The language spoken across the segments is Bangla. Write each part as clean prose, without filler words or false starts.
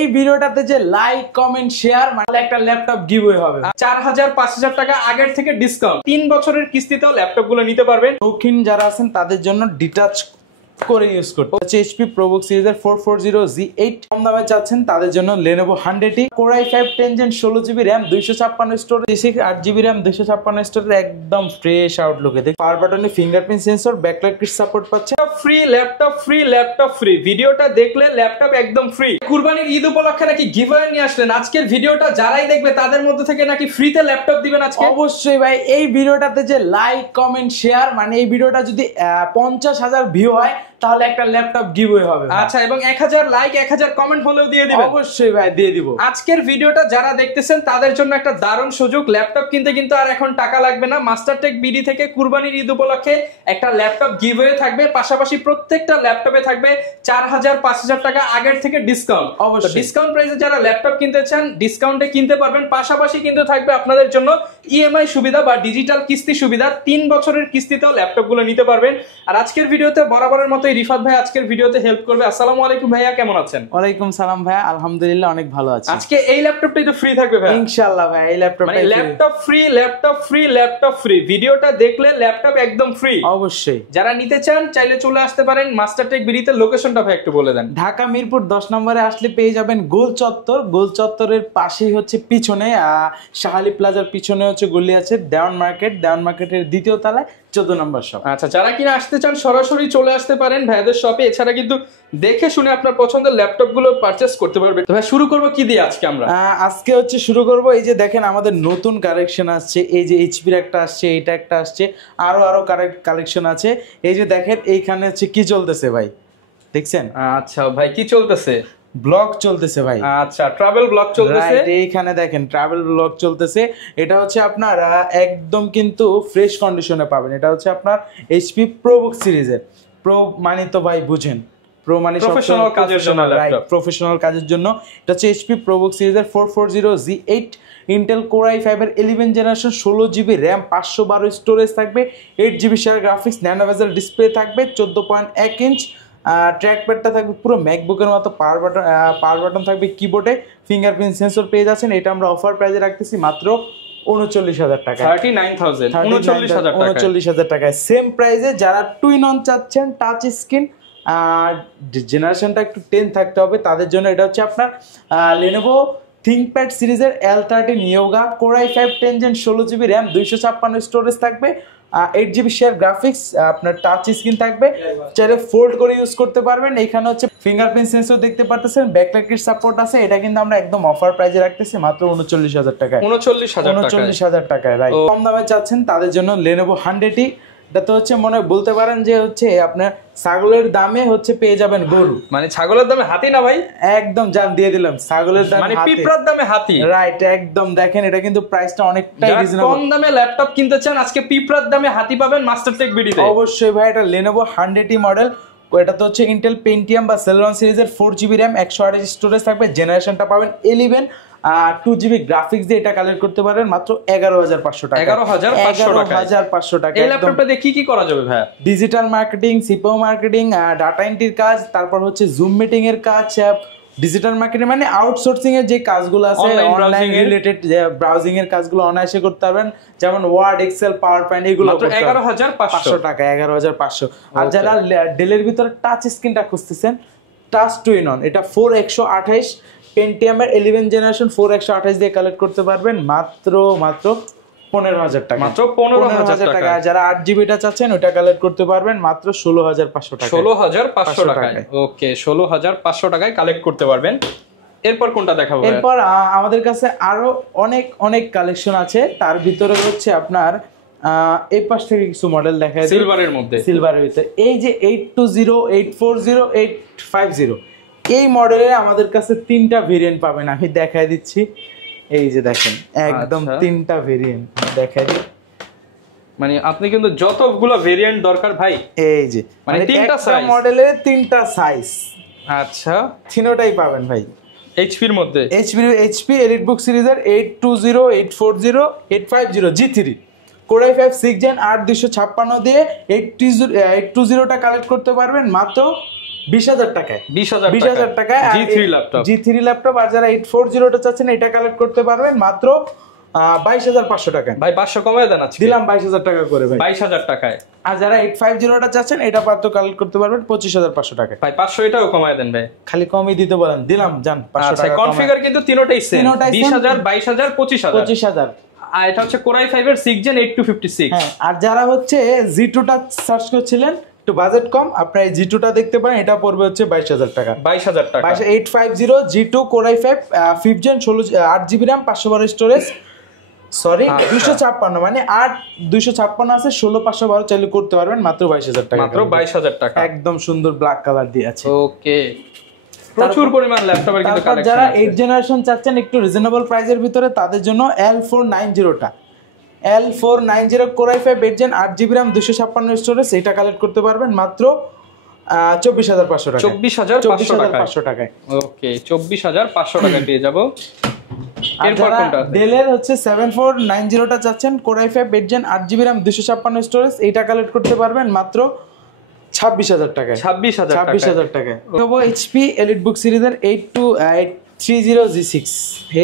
এই ভিডিওটাতে যে লাইক কমেন্ট শেয়ার মানে একটা ল্যাপটপ গিভওয়ে হবে 4000-5000 টাকা আগের থেকে ডিসকাউন্ট 3 বছরের কিস্তিতেও ল্যাপটপ গুলো নিতে পারবেন। শৌখিন যারা আছেন তাদের জন্য ডিটাচ করে ইউজ করতে হচ্ছে এইচপি প্রোবুক সিরিজের 440Z8 কম দামে চাচ্ছেন তাদের জন্য Lenovo 100T Core i5 10 Gen 16GB RAM 256 storage 8GB RAM 256 storage একদম ফ্রেশ আউটলুকে দেখুন পাওয়ার বাটনে fingerprint sensor backlight kit support পাচ্ছে। ল্যাপটপ ফ্রি ভিডিওটা দেখলে ল্যাপটপ একদম ফ্রি। কুরবানির ঈদ উপলক্ষে নাকি গিভওয়ে নিয়ে আসলেন, আজকের ভিডিওটা যারাই দেখবে তাদের মধ্যে থেকে নাকি ফ্রিতে ল্যাপটপ দিবেন আজকে। অবশ্যই ভাই, এই ভিডিওটাতে যে লাইক কমেন্ট শেয়ার মানে এই ভিডিওটা যদি 50,000 ভিউ হয় তাহলে একটা ল্যাপটপ গিভওয়ে হবে। আচ্ছা, এবং 1000 লাইক 1000 কমেন্ট হলেও দিয়ে দিবেন। অবশ্যই ভাই দিয়ে দিব। আজকের ভিডিওটা যারা দেখতেছেন তাদের জন্য একটা দারুণ সুযোগ, ল্যাপটপ কিনতে কিন্তু আর এখন টাকা লাগবে না। মাস্টারটেক বিডি থেকে কুরবানির ঈদ উপলক্ষে একটা ল্যাপটপ গিভওয়ে থাকবে, পাশাপাশি প্রত্যেকটা ল্যাপটপে থাকবে 4000-5000 টাকা আগের থেকে ডিসকাউন্ট। অবশ্যই ডিসকাউন্ট প্রাইসে যারা ল্যাপটপ কিনতে চান ডিসকাউন্টে কিনতে পারবেন, পাশাপাশি কিন্তু থাকবে আপনাদের জন্য ইএমআই সুবিধা বা ডিজিটাল কিস্তি সুবিধা। 3 বছরের কিস্তিতেও ল্যাপটপ গুলো নিতে পারবেন। আর আজকের ভিডিওতে বরাবরের মতো রিফাত ভাই আজকের ভিডিওতে হেল্প করবে। আসসালামু আলাইকুম ভাইয়া, কেমন আছেন? ওয়ালাইকুম সালাম ভাইয়া, আলহামদুলিল্লাহ অনেক ভালো আছি। আজকে এই ল্যাপটপটা একটু ফ্রি থাকবে ভাই ইনশাআল্লাহ ভাই, এই ল্যাপটপটা মানে ল্যাপটপ ফ্রি ভিডিওটা দেখলে ল্যাপটপ একদম ফ্রি। অবশ্যই যারা নিতে চান চাইলে চলে আসতে পারেন মাস্টারটেক বিডিতে। লোকেশনটা ভাই একটু বলে দেন। ঢাকা মিরপুর 10 নম্বরে আসলে পেয়ে যাবেন গোল চত্বর। গোল চত্বরের পাশেই হচ্ছে পিছনে শাহালি প্লাজার পিছনে হচ্ছে গলি আছে দেওয়ান মার্কেট, দেওয়ান মার্কেটের দ্বিতীয় তলায় 14 নম্বর শপ। আচ্ছা, যারা কিনা আসতে চান সরাসরি চলে আসতে পারেন ভাইদের শপে। এছাড়া কিন্তু দেখে শুনে আপনার পছন্দের ল্যাপটপ গুলো পারচেজ করতে পারবেন। তো ভাই শুরু করবো কি দিয়ে আজকে আমরা? আজকে হচ্ছে শুরু করব এই যে দেখেন আমাদের নতুন কালেকশন আসছে। এই যে এইচপির একটা আসছে, এটা একটা আসছে, আরো কালেকশন আছে। এই যে দেখেন এইখানে হচ্ছে কি চলতেছে ভাই, দেখছেন? আচ্ছা ভাই, কি চলতেছে? ব্লগ চলতেছে ভাই। আচ্ছা, ট্রাভেল ব্লগ চলতেছে। এইখানে দেখেন ট্রাভেল ব্লগ চলতেছে। এটা হচ্ছে আপনার একদম কিন্তু ফ্রেশ কন্ডিশনে পাবেন। এটা হচ্ছে আপনার এইচপি প্রোবুক সিরিজের। প্রো মানে তো ভাই বুঝেন, প্রো মানে প্রফেশনাল কাজের জন্য ল্যাপটপ, প্রফেশনাল কাজের জন্য। এটা হচ্ছে এইচপি প্রোবুক সিরিজের 440Z8 ইন্টেল কোর i5 এর 11 জেনারেশন 16GB RAM 512 স্টোরেজ থাকবে, 8GB শেয়ার গ্রাফিক্স, ন্যানো বেজেল ডিসপ্লে থাকবে, 14.1 ইঞ্চ ট্র্যাকপ্যাডটা থাকবে পুরো ম্যাকবুকের মতো। পাওয়ার বাটন থাকবে কিবোর্ডে, ফিঙ্গারপ্রিন্ট সেন্সর পেয়ে যাচ্ছেন। এটা আমরা অফার প্রাইসে রাখতেছি মাত্র 39,000 টাকা, 39,000 টাকায়। সেম প্রাইসে যারা টুইন অন চাচ্ছেন টাচ স্ক্রিন আর জেনারেশনটা একটু 10 থাকতে হবে তাদের জন্য এটা হচ্ছে আপনার Lenovo ThinkPad সিরিজের L13 Yoga Core i5 10 Gen 16GB RAM 256 storage থাকবে, 8GB শেয়ার গ্রাফিক্স, আপনার টাচ স্ক্রিন থাকবে, চাইলে ফোল্ড করে ইউজ করতে পারবেন। এখানে হচ্ছে ফিঙ্গারপ্রিন্ট সেন্সর দেখতে পারতেছেন, ব্যাকলাইট কিট সাপোর্ট আছে। এটা কিন্তু আমরা একদম অফার প্রাইসে রাখতেছি মাত্র 39,000 টাকায়। 39,000 টাকায় রাইট। কম দামে চাচ্ছেন তাদের জন্য Lenovo 100T। এটা তো হচ্ছে মনে বলতে পারেন যে হচ্ছে আপনার ছাগলের দামে হচ্ছে পেয়ে যাবেন গরু, মানে ছাগলের দামে হাতি না ভাই, একদম জান দিয়ে দিলাম ছাগলের দামে মানে পিঁপড়ার দামে হাতি। রাইট, একদম দেখেন এটা কিন্তু প্রাইসটা অনেকটাই রিজনেবল। কম দামে ল্যাপটপ কিনতে চান আজকে পিঁপড়ার দামে হাতি পাবেন মাস্টারটেক বিডিতে। অবশ্যই ভাই, এটা Lenovo 100T মডেল। এটা তো হচ্ছে ইন্টেল পেন্টিয়াম বা Celeron সিরিজের 4GB RAM 128 স্টোরেজ থাকবে, জেনারেশনটা পাবেন 11, 2GB গ্রাফিক্স দিয়ে এটা কালেক্ট করতে পারবেন মাত্র 11,500 টাকা। 11,500 টাকা। এই ল্যাপটপটা দিয়ে কি করা যাবে ভাই? Digital marketing, CPO marketing, data এন্ট্রির কাজ, তারপর হচ্ছে জুম মিটিং এর কাজ, ডিজিটাল মার্কেটিং মানে আউটসোর্সিং এর যে কাজগুলো আছে, অনলাইন রিলেটেড ব্রাউজিং এর কাজগুলো অনায়াসে করতে পারবেন, যেমন ওয়ার্ড, এক্সেল, পাওয়ার পয়েন্ট, এগুলো মাত্র 11,500 টাকা। 11,500। আর যারা ডেলের ভিতরে টাচ স্ক্রিনটা খুঁজতেছেন, টাচ টুইন অন, এটা 4128 পেন্টিয়ামের 11 জেনারেশন 4128 দিয়ে কালেক্ট করতে পারবেন মাত্র 15,000 টাকা। মাত্র 15,000 টাকা। যারা 8GBটা চাচ্ছেন ওটা কালেক্ট করতে পারবেন মাত্র 16,500 টাকা। 16,500 টাকায়। ওকে, 16,500 টাকায় কালেক্ট করতে পারবেন। এরপর কোনটা দেখাবো? এরপর আমাদের কাছে আরো অনেক কালেকশন আছে। তার ভিতরে হচ্ছে আপনার এই পাশ থেকে কিছু মডেল দেখায় সিলভারের মধ্যে, সিলভারের ভিতরে এই যে 820, 840, 850 এই মডেলের আমাদের কাছে 3টা ভেরিয়েন্ট পাবেন। আমি দেখাই দিচ্ছি, এই যে দেখেন একদম 3টা ভেরিয়েন্ট দেখাই দিই। মানে আপনি কিন্তু যতগুলো ভেরিয়েন্ট দরকার ভাই, এই যে মানে 3টা সাইজ মডেলের 3টা সাইজ। আচ্ছা, তিনটাই পাবেন ভাই এইচপির মধ্যে। এইচপি এলিটবুক সিরিজের 820, 840, 850 G3 Core i5 6 Gen 8256 দিয়ে 820টা কালেক্ট করতে পারবেন মাত্র 20,000 টাকায় 20,000 টাকায় G3 ল্যাপটপ। G3 laptop. আর যারা 840 টা চাচ্ছেন এটা কালেক্ট করতে পারবেন মাত্র 22,500 টাকায়। ভাই 500 কমায় দেন আজকে, দিলাম 22,000 টাকা করে ভাই। 22,000 টাকায়। আর যারা 850 টা চাচ্ছেন এটা মাত্র কালেক্ট করতে পারবেন 25,500 টাকায়। ভাই 500 এটাও কমায় দেন ভাই, খালি কমই দিতে বলেন, দিলাম জান 500 আচ্ছা টাকা। কনফিগার কিন্তু তিনটাই সেম, 20,000 22,000 25,000। 25,000। আর এটা হচ্ছে Core i5 এর 6 Gen 8256। হ্যাঁ, আর যারা হচ্ছে G2 টা সার্চ করছিলেন একটু বাজেট কম, আপনারা এই G2 টা দেখতে পারেন, এটা পড়বে হচ্ছে 22,000 টাকা। 22,000 টাকা। 850 G2 Core i5 5th Gen 8GB RAM 512 storage, sorry 256, মানে 8 256 আছে, 16 512 চাইলে করতে পারবেন মাত্র 22,000 টাকা। মাত্র 22,000 টাকা। একদম সুন্দর ব্ল্যাক কালার দিয়ে আছে। ওকে, প্রচুর পরিমাণ ল্যাপটপের কিন্তু কালেকশন যারা আছে। 8 জেনারেশন চাচ্ছেন একটু রিজনেবল প্রাইসের ভিতরে, তাদের জন্য L490 টা L490 Core i5 8 Gen 8GB RAM 256 storage, এটা কালেক্ট করতে পারবেন মাত্র 24,500 টাকা। 24,500 টাকায়। ওকে, 24,500 টাকায় পেয়ে যাব। এরপর কোনটা? ডেলের হচ্ছে 7490 টা চাচ্ছেন Core i5 8 Gen 8GB RAM 256 storage, এটা কালেক্ট করতে পারবেন মাত্র 26,000 টাকায়। 26,000 টাকায়। তবে HP EliteBook সিরিজের 830G6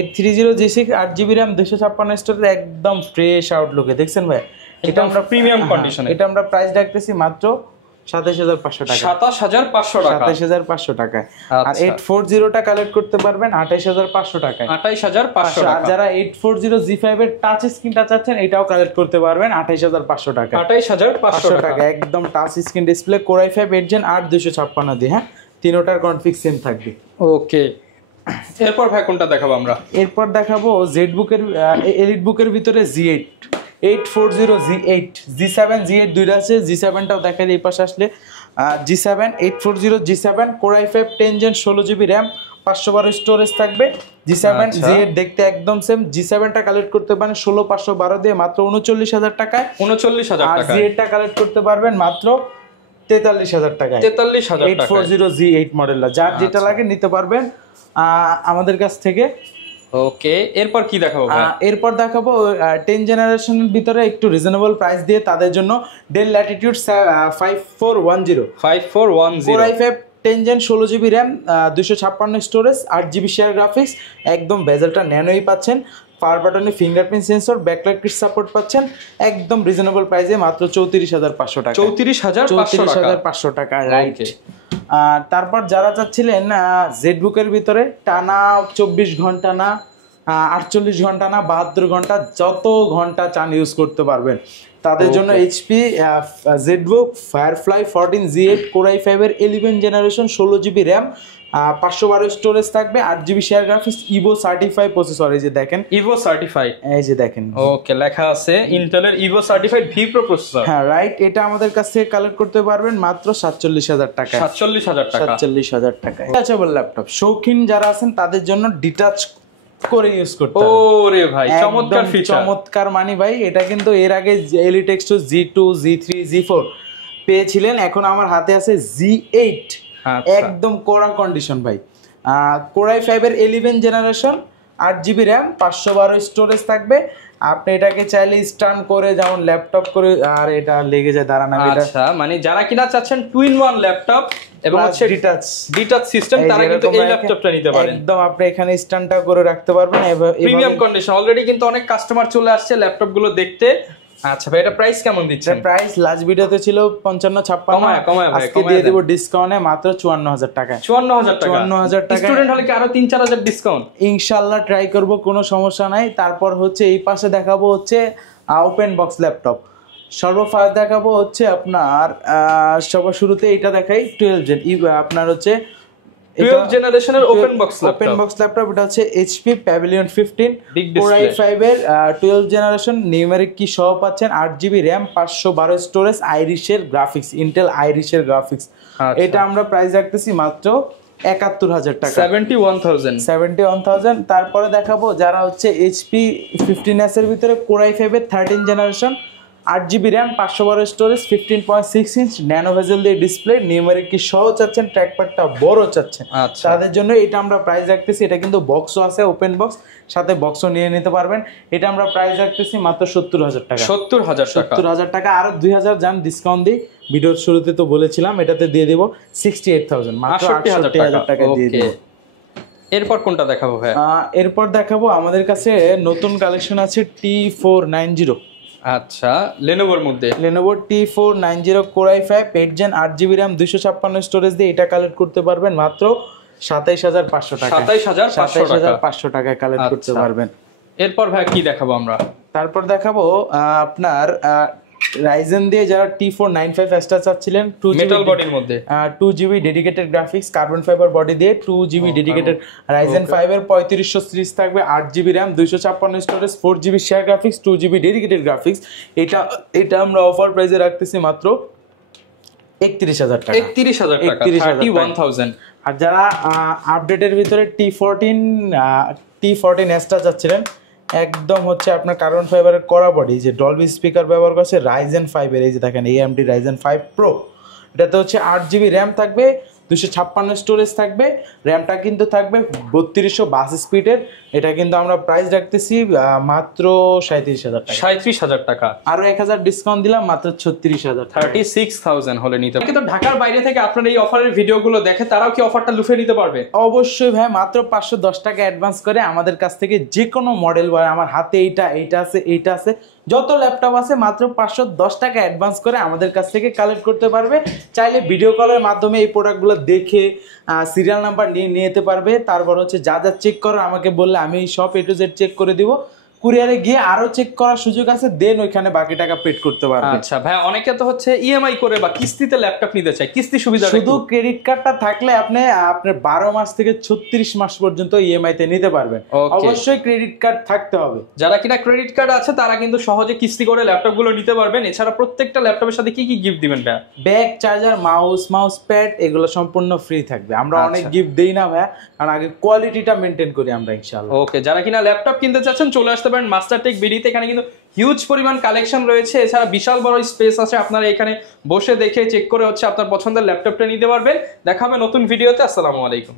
830G6 8GB RAM 256 storage, একদম ফ্রেশ আউটলুকে দেখছেন ভাই। এটা আমরা প্রিমিয়াম কন্ডিশনে, এটা আমরা প্রাইস রাখতেছি মাত্র 27,500 টাকা। 27,500 টাকা। 27,500 টাকায়। আর 840 টা কালেক্ট করতে পারবেন 28,500 টাকায়। 28,500 টাকা। আর যারা 840 G5 এর টাচ স্ক্রিনটা চাচ্ছেন এটাও কালেক্ট করতে পারবেন 28,500 টাকা। 28,500 টাকা একদম touch screen display Core i5 8 Gen 8 256 দিয়ে। হ্যাঁ, তিনটার কনফিগ সেম থাকবে। ওকে, এরপর ভাই কোনটা দেখাবো আমরা? এরপর দেখাবো ZBook এর EliteBook এর ভিতরে G8 840 G8 G7 G8 দুইটা আছে, G7 টাও দেখাই এই পাশে আসলে। G7 840 G7 Core i5 10 Gen 16GB RAM 512 storage থাকবে। G7 G8 দেখতে একদম সেম। G7 টা কালেক্ট করতে পারেন 16,512 দিয়ে মাত্র 39,000 টাকায়। 39,000 আর টাকা। G8 টা কালেক্ট করতে পারবেন মাত্র 43,000 টাকায়। 43,000 টাকা। 840 G8 মডেলটা, যার যেটা লাগে নিতে পারবেন আমাদের কাছ থেকে। ওকে, এরপর কি দেখাবো ভাই? এরপর দেখাবো 10 জেনারেশনের ভিতরে একটু রিজনেবল প্রাইস দিয়ে তাদের জন্য Dell Latitude 5410 Core i5 10 Gen 16GB RAM 256 storage 8GB share graphics, একদম বেজেলটা ন্যানোই পাচ্ছেন, পাওয়ার বাটনে ফিঙ্গারপ্রিন্ট সেন্সর, ব্যাকলাইট সাপোর্ট পাচ্ছেন, একদম রিজনেবল প্রাইসে মাত্র 34,500 টাকা। 34,500 টাকা, রাইট। তারপর যারা চাচ্ছিলেন ZBook এর ভিতরে টানা 24 ঘন্টা না 48 ঘন্টা না 72 ঘন্টা যত ঘন্টা চান ইউজ করতে পারবেন, তাদের জন্য HP ZBook Firefly 14 G8 Core i5 এর 11 জেনারেশন 16GB RAM 512 স্টোরেজ থাকবে, 8GB share graphics, Evo certified processor. এই যে দেখেন Evo সার্টিফাইড, এই যে দেখেন, ওকে লেখা আছে ইন্টেলের Evo certified V Pro processor. হ্যাঁ রাইট, এটা আমাদের কাছ থেকে কালেক্ট করতে পারবেন মাত্র 47,000 টাকা। 47,000 টাকা। 47,000 টাকা। ডিটাচেবল ল্যাপটপ শৌখিন যারা আছেন তাদের জন্য ডিটাচ করে ইউজ করতে হবে। ওরে ভাই চমৎকার ফিচার, চমৎকার মানে ভাই, এটা কিন্তু এর আগে Elitex G2 G3 G4 পেয়েছিলেন, এখন আমার হাতে আছে G8, একদম কোরা কন্ডিশন ভাই। Core i5 এর 11 জেনারেশন 8GB RAM 512 স্টোরেজ থাকবে, আপনি এটাকে চাইলে স্টার্ন করে যেমন ল্যাপটপ করে, আর এটা লেগে যায় দাঁড়ানো। আচ্ছা, মানে যারা কিনা চাচ্ছেন টুইন ওয়ান ল্যাপটপ এবং হচ্ছে ডিটাচ সিস্টেম, তারা কিন্তু এই ল্যাপটপটা নিতে পারেন। একদম আপনি এখানে স্ট্যান্ডটা করে রাখতে পারবেন, প্রিমিয়াম কন্ডিশন। অলরেডি কিন্তু অনেক কাস্টমার চলে আসছে ল্যাপটপ গুলো দেখতে। আচ্ছা ভাই, এটা প্রাইস কেমন দিচ্ছেন? প্রাইস লাস্ট ভিডিওতে ছিল 55-56, আজকে দিয়ে দেব ডিসকাউন্টে মাত্র 54,000 টাকা। 54,000 টাকা। স্টুডেন্ট হলে কি আরো 3-4,000 ডিসকাউন্ট? ইনশাআল্লাহ ট্রাই করব, কোনো সমস্যা নাই। তারপর হচ্ছে এই পাশে দেখাবো হচ্ছে ওপেন বক্স ল্যাপটপ। সর্বফার্স্ট দেখাবো হচ্ছে আপনার সবার শুরুতে এটা দেখাই 12 জেন আপনার হচ্ছে 12 জেনারেশনের ওপেন বক্স ল্যাপটপ। এটা হচ্ছে HP Pavilion 15 Core i5 এর 12 জেনারেশন, নিউমেরিক কি সহ পাচ্ছেন, 8GB RAM 512 স্টোরেজ, আইরিশের গ্রাফিক্স, ইন্টেল আইরিশের গ্রাফিক্স। এটা আমরা প্রাইস রাখতেছি মাত্র 71,000 টাকা। 71,000। তারপরে দেখাবো যারা হচ্ছে HP 15s এর ভিতরে Core i5 এর 13 generation 8GB RAM, 512 storage, 15.6 inch nano bezel দিয়ে ডিসপ্লে, নিউমেরিক কি সহ চাচ্ছেন, ট্র্যাকপ্যাডটা বড় চাচ্ছেন, আচ্ছা। তাদের জন্য এটা আমরা প্রাইস রাখতেছি। এটা কিন্তু বক্সও আছে, ওপেন বক্স, সাথে বক্সও নিয়ে নিতে পারবেন। এটা আমরা প্রাইস রাখতেছি মাত্র 70,000 টাকা। 70,000 টাকা। 70,000 টাকা, আরো 2,000 যান ডিসকাউন্ট দিই। ভিডিওর শুরুতে তো বলেছিলাম, এটাতে দিয়ে দেবো 68,000, মাত্র 68,000 টাকা দিয়ে দেবো। এরপর কোনটা দেখাবো ভাই? এরপর দেখাবো আমাদের কাছে নতুন কালেকশন আছে T490। আচ্ছা, লেনোভোর মধ্যে Lenovo T490 Core i5 8 Gen 8GB RAM 256 storage দিয়ে এটা কালেক্ট করতে পারবেন মাত্র 27,500 টাকা। 27,500 টাকায় কালেক্ট করতে পারবেন। এরপর ভাই কি দেখাবো আমরা? তারপর দেখাবো আপনার রাইজেন দিয়ে যারা T495 এক্সট্রা চাচ্ছিলেন, 2GB মেটাল বডির মধ্যে, 2GB dedicated graphics, carbon fibre body দিয়ে 2GB ডেডিকেটেড রাইজেন 5 এর 3500 সিরিজ থাকবে, 8GB RAM 256 storage, 4GB share graphics, 2GB dedicated graphics. এটা আমরা অফার প্রাইসে রাখতেছি মাত্র 31,000 টাকা। 31,000 টাকা, 31,000। আর যারা আপডেটের ভিতরে T14 এক্সট্রা চাচ্ছিলেন, একদম হচ্ছে আপনার কার্বন ফাইবারের কড়া বডি, যে ডলবি স্পিকার ব্যবহার করছে, রাইজেন 5 এর, এই যে দেখেন AMD রাইজেন 5 প্রো। এটাতে হচ্ছে 8GB র্যাম থাকবে, 256 স্টোরেজ থাকবে, র্যামটা কিন্তু থাকবে 3200 বাস স্পিডের। এটা কিন্তু আমরা প্রাইস রাখতেছি মাত্র 37,000 টাকা। 37,000 টাকা, আরো 1,000 ডিসকাউন্ট দিলাম, মাত্র 36,000, 36,000 হলে নিতে পারবেন। কিন্তু ঢাকার বাইরে থেকে আপনারা এই অফারের ভিডিওগুলো দেখে তারাও কি অফারটা লুফে নিতে পারবে? অবশ্যই ভাই, মাত্র 510 টাকা অ্যাডভান্স করে আমাদের কাছ থেকে যে কোনো মডেল, আমার হাতে এইটা আছে, যত ল্যাপটপ আছে, মাত্র 510 টাকা অ্যাডভান্স করে আমাদের কাছ থেকে কালেক্ট করতে পারবে। চাইলে ভিডিও কলের মাধ্যমে এই প্রোডাক্টগুলো দেখে সিরিয়াল নাম্বার নিয়ে নিতে পারবে। তারপর হচ্ছে যা যা চেক করার আমাকে বললে আমি সব A to Z চেক করে দিব। কুরিয়ারে গিয়ে আরো চেক করার সুযোগ আছে, দেন ওইখানে বাকি টাকা পেড করতে পারবে। আচ্ছা ভাই, অনেকে তো হচ্ছে ইএমআই করে বা কিস্তিতে ল্যাপটপ নিতে চায়, কিস্তি সুবিধা শুধু ক্রেডিট কার্ডটা থাকলে আপনি আপনার 12 মাস থেকে 36 মাস পর্যন্ত ইএমআই তে নিতে পারবেন। অবশ্যই ক্রেডিট কার্ড থাকতে হবে। যারা কিনা ক্রেডিট কার্ড আছে তারা কিন্তু সহজে কিস্তি করে ল্যাপটপ গুলো নিতে পারবেন। এছাড়া প্রত্যেকটা ল্যাপটপের সাথে কি কি গিফট দিবেন ভাই? ব্যাগ, চার্জার, মাউস প্যাড, এগুলো সম্পূর্ণ ফ্রি থাকবে। আমরা অনেক গিফট দেই না ভাই, কারণ আগে কোয়ালিটিটা মেনটেন করি আমরা ইনশাআল্লাহ। ওকে, যারা কিনা ল্যাপটপ কিনতে চাচ্ছেন চলে আসতে পারেন মাস্টারটেক বিডিতে। এখানে কিন্তু হিউজ পরিমাণ কালেকশন রয়েছে, এছাড়া বিশাল বড় স্পেস আছে। আপনারা এখানে বসে দেখে চেক করে হচ্ছে আপনার পছন্দের ল্যাপটপটা নিতে পারবেন। দেখা হবে নতুন ভিডিওতে। আসসালামু আলাইকুম।